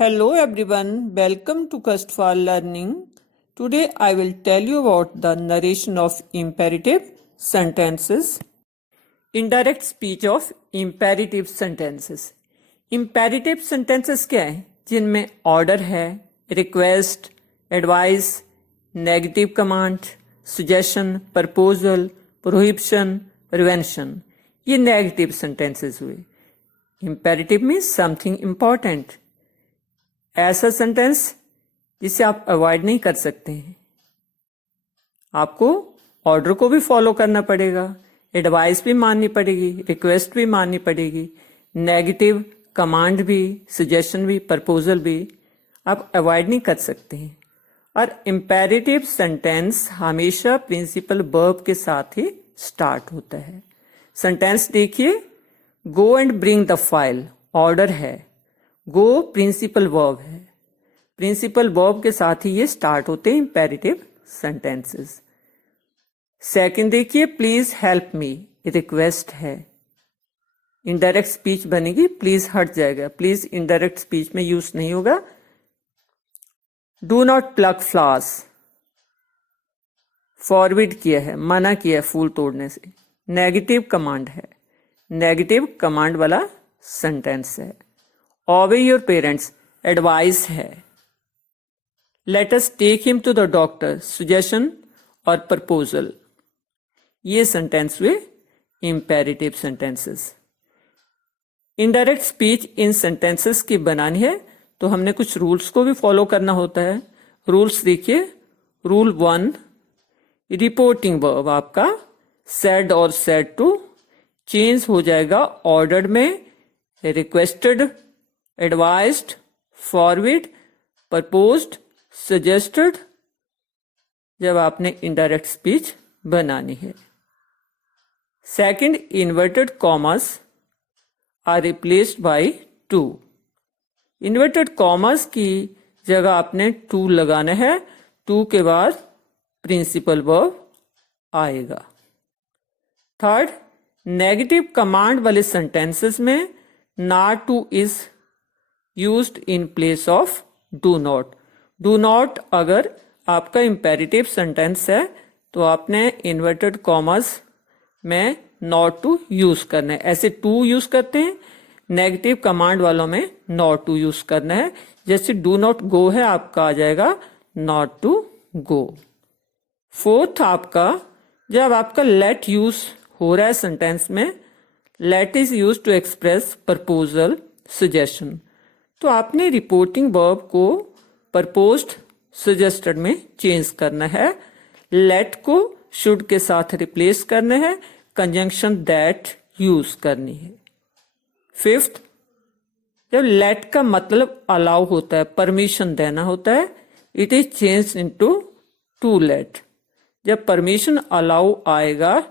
Hello everyone, welcome to Quest for Learning. Today I will tell you about the narration of imperative sentences. Indirect speech of imperative sentences. Imperative sentences क्या है? जिनमें order है, request, advice, negative command, suggestion, proposal, prohibition, prevention, ये negative sentences हुए. Imperative means something important, ऐसा sentence जिसे आप avoid नहीं कर सकते हैं. आपको ऑर्डर को भी फॉलो करना पड़ेगा, एडवाइस भी माननी पड़ेगी, रिक्वेस्ट भी माननी पड़ेगी, नेगेटिव कमांड भी, सजेशन भी, प्रपोजल भी आप अवॉइड नहीं कर सकते हैं. और इम्पेरेटिव सेंटेंस हमेशा प्रिंसिपल वर्ब के साथ ही स्टार्ट होता है. सेंटेंस देखिए, go and bring the file, order है. गो प्रिंसिपल वर्ब है, प्रिंसिपल वर्ब के साथ ही ये स्टार्ट होते हैं इंपेरेटिव सेंटेंसेस. सेकंड देखिए, प्लीज हेल्प मी, रिक्वेस्ट है. इनडायरेक्ट स्पीच बनेगी, प्लीज हट जाएगा, प्लीज इनडायरेक्ट स्पीच में यूज नहीं होगा. Do not pluck flowers, forbid किया है, मना किया है फूल तोड़ने से. नेगेटिव कमांड है, नेगेटिव कमांड वाला सेंटेंस है. ओबे योर पेरेंट्स, एडवाइस है. Let us take him to the doctor, suggestion और प्रपोजल. ये सेंटेंस हुए इंपेरेटिव सेंटेंसेस. इनडायरेक्ट स्पीच इन सेंटेंसेस की बनानी है तो हमने कुछ रूल्स को भी फॉलो करना होता है. रूल्स देखिए, रूल 1, रिपोर्टिंग वर्ब आपका सेड और सेड टू चेंज हो जाएगा ऑर्डर में. Requested, advised, forward, proposed, suggested जब आपने इनडायरेक्ट स्पीच बनानी है. Second, inverted commas are replaced by to. Inverted commas की जगह आपने टू लगाना है. टू के बाद प्रिंसिपल वर्ब आएगा. थर्ड, नेगेटिव कमांड वाले सेंटेंसेस में not to is used in place of do not. Do not अगर आपका इंपेरेटिव सेंटेंस है तो आपने इन्वर्टेड कॉमर्स में नॉट टू यूज करना है. ऐसे टू यूज करते हैं, नेगेटिव कमांड वालों में नॉट टू यूज करना है. जैसे डू नॉट गो है, आपका आ जाएगा नॉट टू गो. फोर्थ, आपका जब आपका लेट यूज हो रहा है सेंटेंस में, let is use to express proposal, suggestion, तो आपने रिपोर्टिंग वर्ब को प्रपोज्ड, सजेस्टेड में चेंज करना है. लेट को शुड के साथ रिप्लेस करना है, कंजंक्शन दैट यूज करनी है. फिफ्थ, जब लेट का मतलब अलाउ होता है, परमिशन देना होता है, it is change into to let. जब परमिशन अलाउ आएगा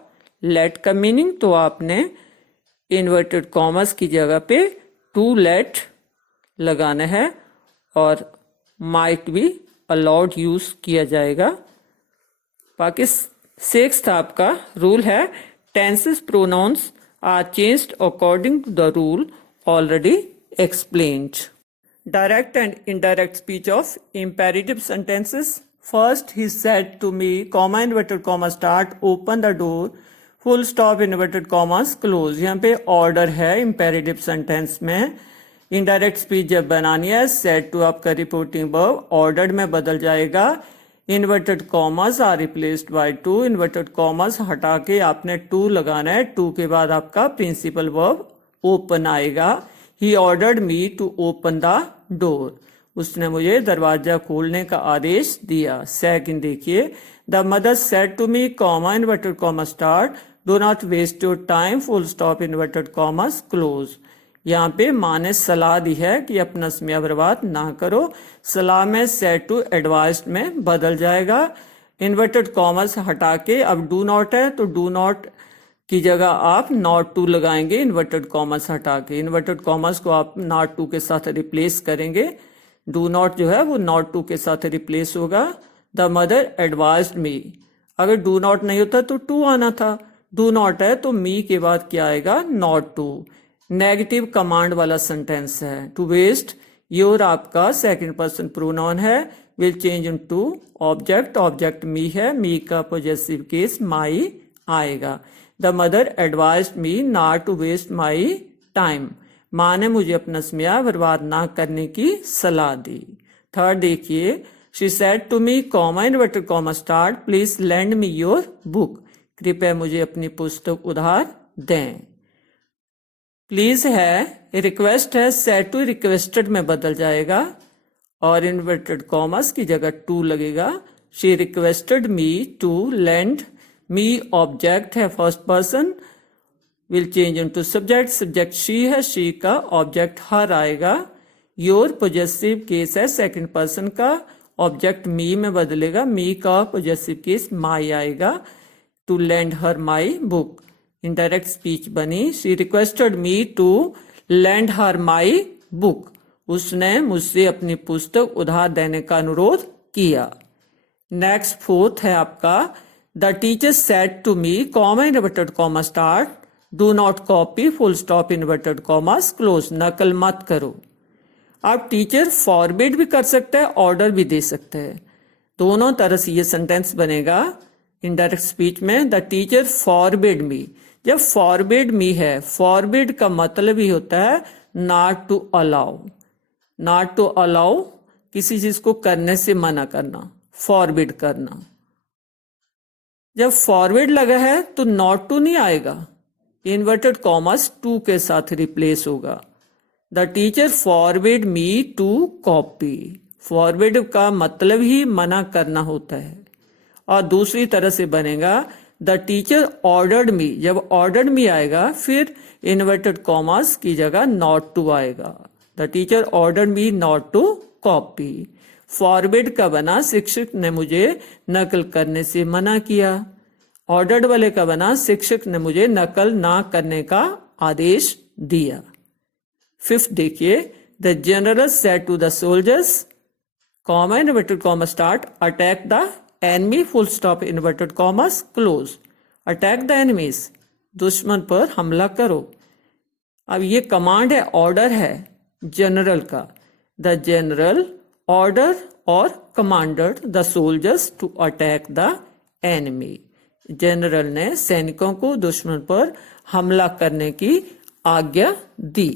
लेट का मीनिंग, तो आपने इन्वर्टेड कॉमर्स की जगह पे टू लेट लगाना है और माइट भी अलाउड यूज किया जाएगा. बाकी सिक्स्थ आपका रूल है, tenses pronouns are changed according to the rule already explained. Direct and indirect speech of imperative sentences. First, he said to me, comma inverted comma start, open the door, full stop inverted commas close. यहाँ पे order है imperative sentence में. Indirect speech जब बनानी है, said to आपका reporting verb order में बदल जाएगा. Inverted commas are replaced by to. Inverted commas हटा के आपने टू लगाना है. टू के बाद आपका प्रिंसिपल वर्ब ओपन आएगा. He ordered me to open the door, उसने मुझे दरवाजा खोलने का आदेश दिया. सेकंड देखिए, the mother said to me, comma inverted comma start, do not waste your time, full stop inverted commas close. यहाँ पे माँ ने सलाह दी है कि अपना समय बर्बाद ना करो. सलाह में सेड टू एडवाइस्ड में बदल जाएगा. इन्वर्टेड कॉमर्स हटा के अब डू नॉट है तो डू नॉट की जगह आप नॉट टू लगाएंगे. इन्वर्टेड कॉमर्स हटा के इन्वर्टेड कॉमर्स को आप नॉट टू के साथ रिप्लेस करेंगे. डू नॉट जो है वो नॉट टू के साथ रिप्लेस होगा. द मदर एडवाइज्ड मी, अगर डू नॉट नहीं होता तो टू आना था. डू नॉट है तो मी के बाद क्या आएगा, नॉट टू. नेगेटिव कमांड वाला सेंटेंस है. टू वेस्ट योर आपका सेकंड पर्सन प्रोनाउन है, will change into object, object me है, मी का पॉजेसिव केस माई आएगा। The mother advised me not to waste my time, माँ ने मुझे अपना समय बर्बाद ना करने की सलाह दी। थर्ड देखिए, she said to me comma inverted comma start please lend me your book, कृपया मुझे अपनी पुस्तक उधार दें। प्लीज है, रिक्वेस्ट है, सेड टू रिक्वेस्टेड में बदल जाएगा और इन्वर्टेड कॉमर्स की जगह टू लगेगा। She requested me to lend me, object है first person, will change into subject, subject she है, शी का ऑब्जेक्ट हर आएगा। योर पॉजेसिव केस है सेकंड पर्सन का, ऑब्जेक्ट मी में बदलेगा, मी का पॉजेसिव केस माई आएगा। To lend her my book, indirect speech बनी। She requested me to lend her my book, उसने मुझसे अपनी पुस्तक उधार देने का अनुरोध किया। नेक्स्ट फोर्थ है आपका, the teacher said to me comma inverted comma start do not copy full stop inverted commas close, नकल मत करो। आप टीचर फॉरबिड भी कर सकते हैं, ऑर्डर भी दे सकते हैं, दोनों तरह से ये सेंटेंस बनेगा इनडायरेक्ट स्पीच में। द टीचर फॉरबिड मी, जब फॉरबिड मी है, फॉरबिड का मतलब ही होता है not to allow, not to allow किसी चीज को करने से मना करना, फॉरबिड करना। जब फॉरबिड लगा है तो नॉट टू नहीं आएगा, इन्वर्टेड कॉमर्स टू के साथ रिप्लेस होगा। The teacher forbid me to copy, forbid का मतलब ही मना करना होता है। और दूसरी तरह से बनेगा द टीचर ऑर्डर्ड मी, जब ऑर्डर्ड मी आएगा फिर इन्वर्टेड कॉमर्स की जगह नॉट टू आएगा। The teacher ordered me not to copy. Forbid का बना शिक्षक ने मुझे नकल करने से मना किया। ऑर्डर्ड वाले का बना शिक्षक ने मुझे नकल ना करने का आदेश दिया। फिफ्थ देखिए, the general said to the soldiers comma inverted comma start attack the enemy full stop inverted commas close, attack the enemies, दुश्मन पर हमला करो। अब ये कमांड है, ऑर्डर है जनरल का। द जनरल ऑर्डर और commander the soldiers to attack the enemy, general ने सैनिकों को दुश्मन पर हमला करने की आज्ञा दी।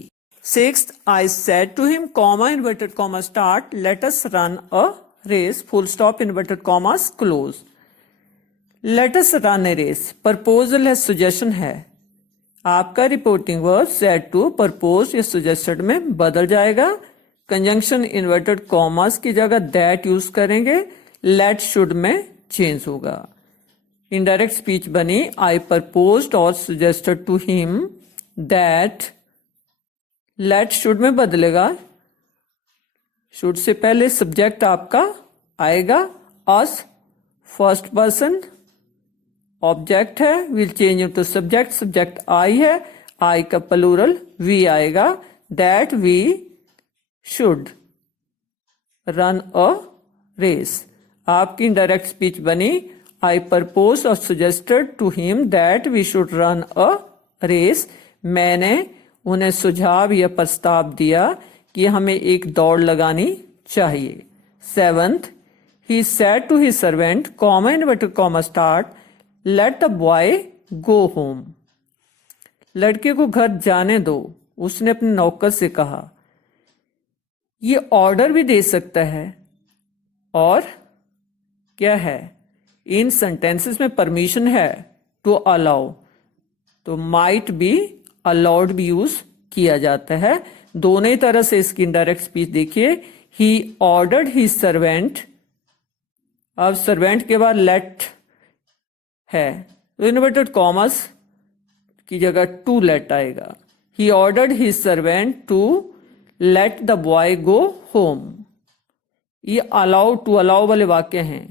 Sixth, I said to him comma inverted comma start let us run a race full stop inverted commas close. Let us run a race, proposal है, सुजेशन है। आपका reporting verb said to propose या suggested में बदल जाएगा। Conjunction inverted commas की जगह that use करेंगे, लेट शुड में चेंज होगा। इनडायरेक्ट स्पीच बनी आई प्रपोज्ड और suggested to him that, let should में बदलेगा, शुड से पहले सब्जेक्ट आपका आएगा, अस फर्स्ट पर्सन ऑब्जेक्ट है, will change into subject, subject I है, आई का प्लूरल वी आएगा, that we should run a race. आपकी डायरेक्ट स्पीच बनी आई प्रपोज और suggested to him that we should run a race, मैंने उन्हें सुझाव या प्रस्ताव दिया कि हमें एक दौड़ लगानी चाहिए। Seventh, he said to his servant comma inverted comma start let the boy go home, लड़के को घर जाने दो, उसने अपने नौकर से कहा। ये ऑर्डर भी दे सकता है और क्या है, इन सेंटेंसेस में परमिशन है टू अलाउ, तो माइट बी अलाउड भी यूज किया जाता है। दोनों ही तरह से इसकी इनडायरेक्ट स्पीच देखिए, ही ऑर्डर्ड हिज सर्वेंट, अब सर्वेंट के बाद लेट है तो इन्वर्टेड कॉमर्स की जगह टू लेट आएगा। He ordered his servant to let the boy go home, ये अलाउ टू अलाउ वाले वाक्य हैं।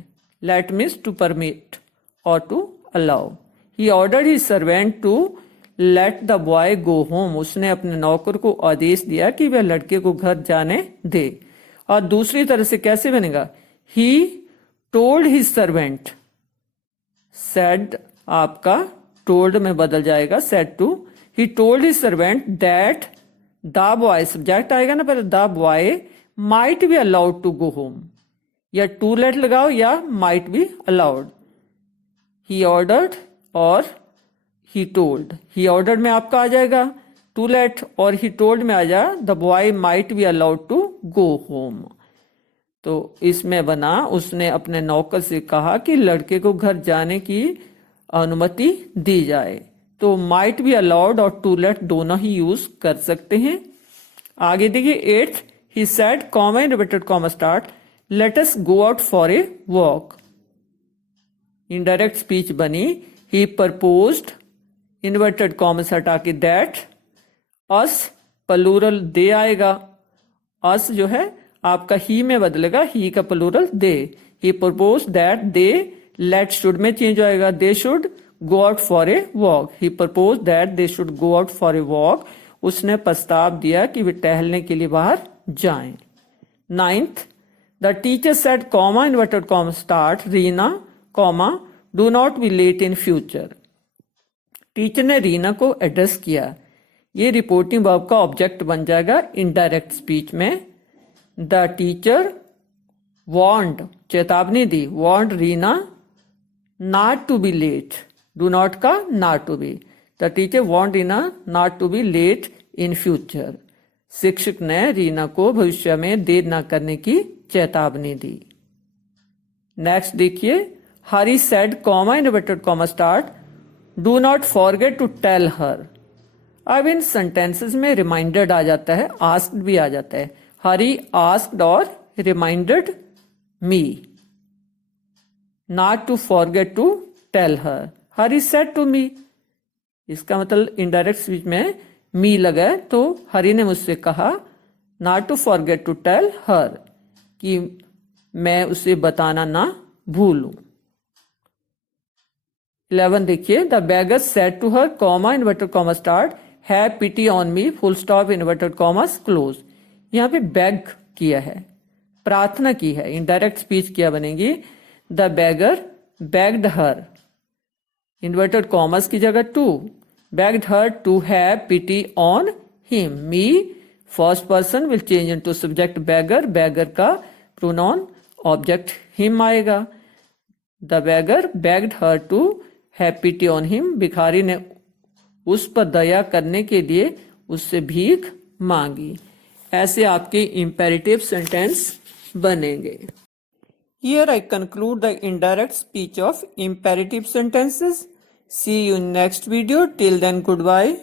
लेट मीन्स टू परमिट और to allow. He ordered his servant to let the boy go home, उसने अपने नौकर को आदेश दिया कि वह लड़के को घर जाने दे। और दूसरी तरह से कैसे बनेगा, he told his servant, said आपका टोल्ड में बदल जाएगा, said to, he told his servant that the boy subject आएगा ना पहले, the boy might be allowed to go home, या टू लेट लगाओ या might be allowed. He ordered और ही टोल्ड, ही ऑर्डर्ड में आपका आ जाएगा टू लेट और ही टोल्ड में आ जाए the boy might be allowed to go home. तो इसमें बना उसने अपने नौकर से कहा कि लड़के को घर जाने की अनुमति दी जाए। तो माइट बी अलाउड और टू लेट दोनों ही यूज कर सकते हैं। आगे देखिए 8th, he said comma inverted comma start let us go out for a walk. Indirect speech बनी ही प्रपोज्ड इन्वर्टेड कॉमस हटा के दैट, अस प्लूरल दे आएगा, अस जो है आपका ही में बदलेगा, ही का plural they. He propose that they, let should में चेंज आएगा, they should go out for a walk. He propose that they should go out for a walk, उसने प्रस्ताव दिया कि वे टहलने के लिए बाहर जाएं। 9th, the teacher said comma inverted comma start Reena comma do not be late in future. Teacher ने रीना को एड्रेस किया, ये रिपोर्टिंग वर्ब का ऑब्जेक्ट बन जाएगा इनडायरेक्ट स्पीच में। द टीचर वार्नड, चेतावनी दी, warned Reena not to be late, do not का not to be, the teacher warned Reena not to be late in future. शिक्षक ने रीना को भविष्य में देर न करने की चेतावनी दी। नेक्स्ट देखिए, Hari said comma inverted comma start do not forget to tell her. अब इन सेंटेंसेस में रिमाइंडर्ड आ जाता है, आस्क्ड भी आ जाता है। हरी आस्क्ड और reminded me not to forget to tell her. Hari said to me, इसका मतलब इनडायरेक्ट स्पीच में मी लगा है, तो हरी ने मुझसे कहा not to forget to tell her, कि मैं उसे बताना ना भूलूं। 11 देखिए, the beggar said to her comma inverted comma start have pity on me full stop inverted commas close. यहाँ पे बेग किया है, प्रार्थना की है, इनडायरेक्ट स्पीच क्या बनेगी, the beggar begged her, inverted commas की जगह to, begged her to have pity on him। me first person will change into subject beggar, beggar का प्रोनाउन ऑब्जेक्ट him आएगा। The beggar begged her to have pity on him, भिखारी ने उस पर दया करने के लिए उससे भीख मांगी। ऐसे आपके इंपेरेटिव सेंटेंस बनेंगे। Here I conclude the indirect speech of imperative sentences. See you in next video. Till then, goodbye.